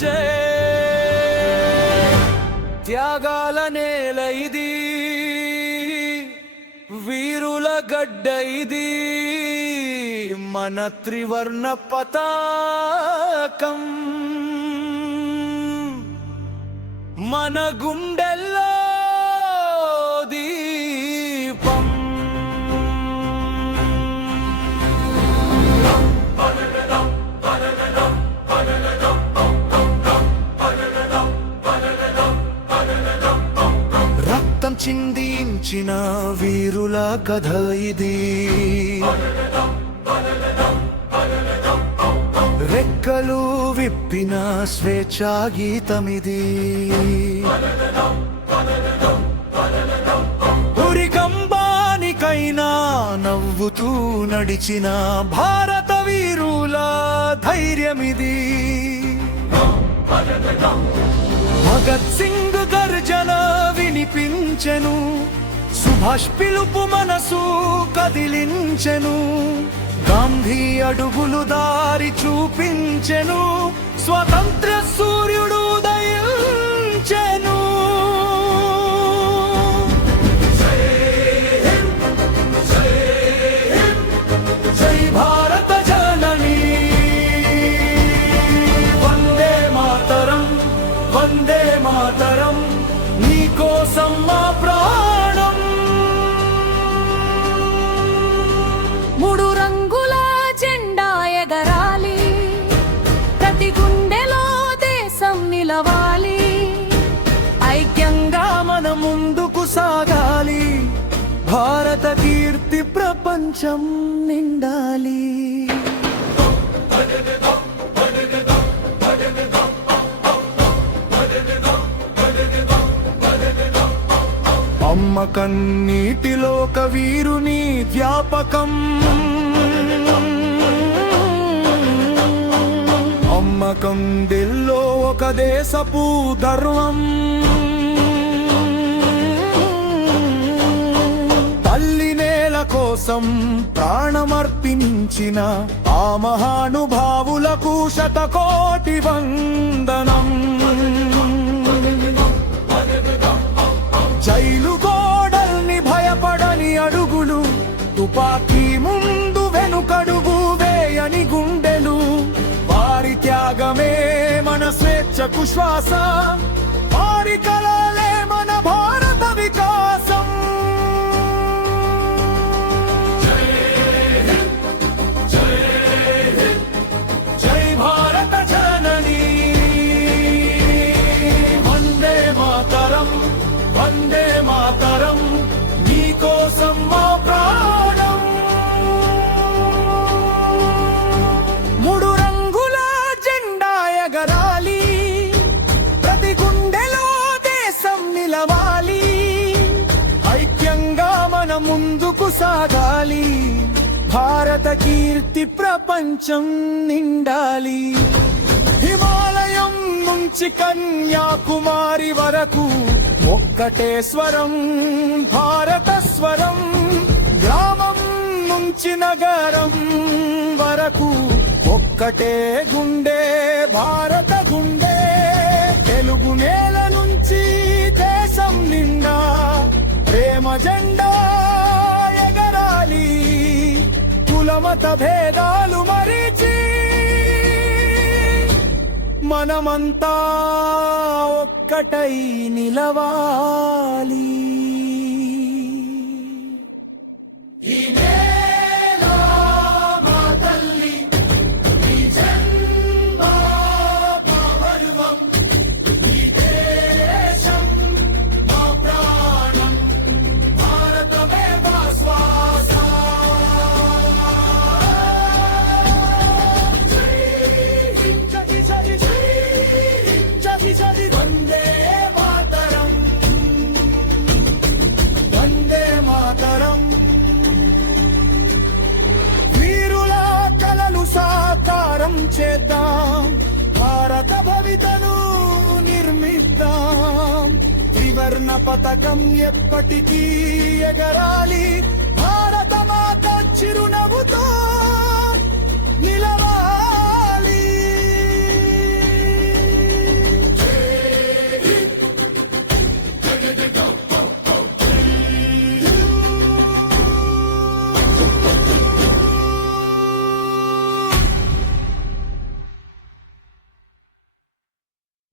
పంచే త్యాగాల నేల ఇది, వీరుల గడ్డ ఇది, మన త్రివర్ణ పతాకం మన గుండెల్లో దీపం. రక్తం చిందించిన వీరుల కథ ఇది, రెక్కలు విప్పిన స్వేచ్ఛా గీతమిది, ఉరికంబానికైనా నవ్వుతూ నడిచిన భారత వీరుల ధైర్యమిది. భగత్ సింగ్ గర్జన వినిపించెను, సుభాష్ పిలుపు మనసు కదిలించెను, గాంధీ అడుగులు దారి చూపించెను, స్వతంత్ర సూర్యుడు ఉదయించెను. జై భారత జనని, వందే మాతరం, వందే మాతరం, నీకోసం మా ప్రాణం. మూడు రంగుల జెండా ఎగరాలి, ప్రతి గుండెలో దేశం నిలవాలి, ఐక్యంగా మన ముందుకు సాగాలి, భారత కీర్తి ప్రపంచం నిండాలి. అమ్మ కన్నీటిలో ఒక వీరుని వ్యాపకం, అమ్మ కందిల్లో ఒక దేశపు ధర్మం, తల్లి నేల కోసం ప్రాణమర్పించిన ఆ మహానుభావులకు శతకోటి వందనం. జైలు గోడల్ని భయపడని అడుగులు, తుపాకీ ముందు వెనుకడుగు వేయని గుండెలు, వారి త్యాగమే మన స్వేచ్ఛకు శ్వాస, వారి కలలే మన భారత వికాసం. జై భారత జనని, వందే మాతరం, వందే మాతరం, నీకోసం మా ప్రాణం. మూడు రంగుల జెండా ఎగరాలి, ప్రతి గుండెలో దేశం నిలవాలి, ఐక్యంగా మన ముందుకు సాగాలి, భారత కీర్తి ప్రపంచం నిండాలి. హిమాలయం నుంచి కన్యాకుమారి వరకు ఒక్కటే స్వరం, భారత స్వరం, గ్రామం నుంచి నగరం వరకు ఒక్కటే గుండె, భారత గుండె, తెలుగు నేల నుంచి దేశం నిండా ప్రేమ జెండా ఎగరాలి, కులమత భేదాలు మరిచి మనమంతా ఒక్కటై నిలవాలి. వందే మాతరం, వందే మాతరం, వీరుల కలలు సాకారం చేద్దాం, భారత భవితను నిర్మిద్దాం, త్రివర్ణ పతాకం ఎప్పటికీ ఎగరాలి,